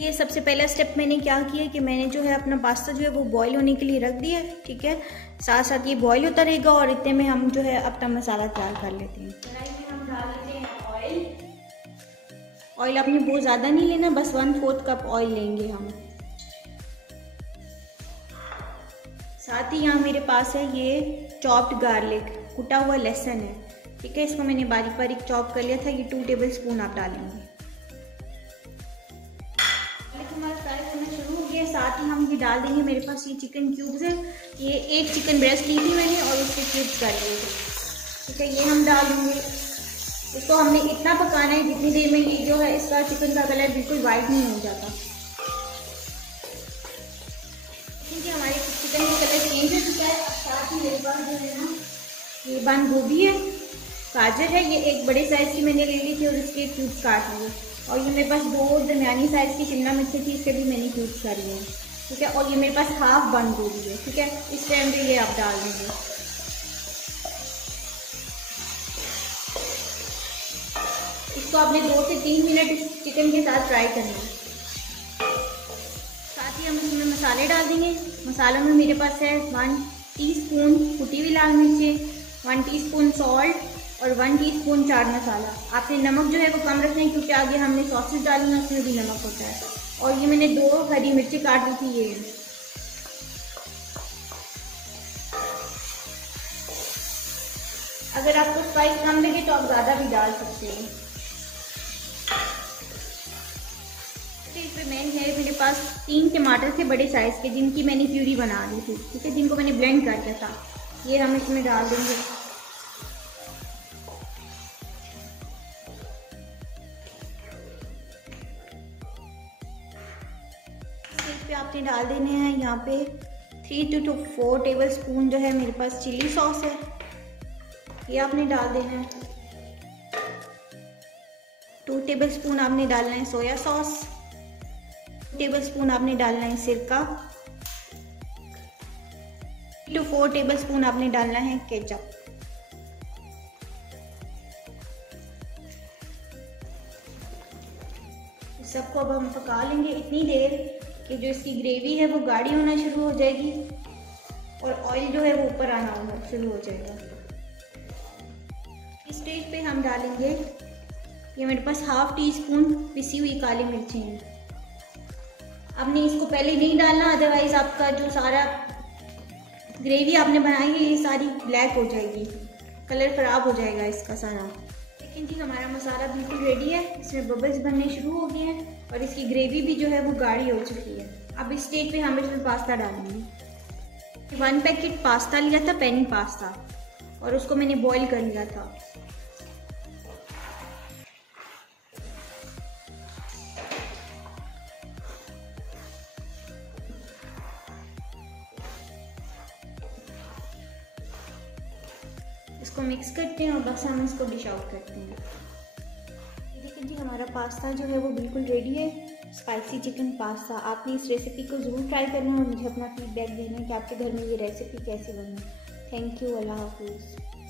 ये सबसे पहला स्टेप मैंने क्या किया कि मैंने जो है अपना पास्ता जो है वो बॉईल होने के लिए रख दिया है, ठीक है। साथ साथ ये बॉईल होता रहेगा और इतने में हम जो है अपना मसाला तैयार कर लेते हैं। कढ़ाई में हम डाल लेते हैं ऑयल। ऑयल आपने बहुत ज़्यादा नहीं लेना, बस 1/4 कप ऑयल लेंगे हम। साथ ही यहाँ मेरे पास है ये चॉप्ड गार्लिक, कुटा हुआ लहसुन है, ठीक है। इसको मैंने बारीक बारीक चॉप कर लिया था। ये 2 टेबल स्पून आप डालेंगे। हमारा फ्राई होना शुरू हो गया। साथ ही हम ये डाल देंगे, मेरे पास ये चिकन क्यूब्स है, ये 1 चिकन ब्रेस्ट ली थी मैंने और उसके क्यूब्स कर लिए थे, ठीक है। ये हम डाल देंगे। इसको हमने इतना पकाना है जितनी देर में ये जो है इसका चिकन का कलर बिल्कुल वाइट नहीं हो जाता। देखिए हमारे चिकन का कलर चेंज हो चुका है। अब साथ ही मेरे पास जो है ना ये बंद गोभी है, गाजर है, ये एक बड़े साइज़ की मैंने ले ली थी और इसके क्यूब्स काट लिए। और ये मेरे पास 2 दरमियानी साइज़ की शिमला मिर्ची थी, इसके भी मैंने क्यूब्स कर लिए, ठीक है। और ये मेरे पास हाफ बंद गोभी है, ठीक है। इस टाइम पे ये आप डाल देंगे। इसको आपने 2 से 3 मिनट इस चिकन के साथ फ्राई करना है। साथ ही हम इसमें मसाले डाल देंगे। मसालों में मेरे पास है 1 टीस्पून कुटी हुई लाल मिर्चें, 1 टीस्पून सॉल्ट और 1 टीस्पून चाट मसाला। आपने नमक जो है वो कम रखना है क्योंकि आगे हमने सॉसेस डाली है, उसमें भी नमक होता है। और ये मैंने 2 हरी मिर्ची काट ली थी, ये अगर आपको स्पाइस कम लगे तो आप ज़्यादा भी डाल सकते हैं। इसमें मेन है मेरे पास 3 टमाटर थे बड़े साइज़ के, जिनकी मैंने प्यूरी बना ली थी, ठीक है, जिनको मैंने ब्लेंड कर दिया था। ये हम इसमें डाल देंगे। इस पे आपने डाल देने हैं यहाँ पे 3 to 4 टेबल स्पून जो है मेरे पास चिली सॉस है, ये आपने डाल देना है। 2 टेबल स्पून आपने डालना है सोया सॉस, 2 टेबल स्पून आपने डालना है सिरका, 3 to 4 टेबल स्पून आपने डालना है केचप। सबको अब हम पका लेंगे इतनी देर कि जो इसकी ग्रेवी है वो गाढ़ी होना शुरू हो जाएगी और ऑयल जो है वो ऊपर आना शुरू हो जाएगा। इस स्टेज पे हम डालेंगे, ये मेरे पास हाफ टीस्पून पिसी हुई काली मिर्ची हैं। आपने इसको पहले नहीं डालना, अदरवाइज आपका जो सारा ग्रेवी आपने बनाई है ये सारी ब्लैक हो जाएगी, कलर ख़राब हो जाएगा इसका सारा। लेकिन जी हमारा मसाला बिल्कुल रेडी है, इसमें बबल्स बनने शुरू हो गए हैं और इसकी ग्रेवी भी जो है वो गाढ़ी हो चुकी है। अब इस स्टेज पे हम इसमें पास्ता डालेंगे। 1 पैकेट पास्ता लिया था, पेनी पास्ता, और उसको मैंने बॉईल कर लिया था। इसको मिक्स करते हैं और बस हम इसको डिश आउट करते हैं। देखिए जी हमारा पास्ता जो है वो बिल्कुल रेडी है, स्पाइसी चिकन पास्ता। आपने इस रेसिपी को ज़रूर ट्राई करना और मुझे अपना फीडबैक देना है कि आपके घर में ये रेसिपी कैसी बनी। थैंक यू, अल्लाह हाफिज़।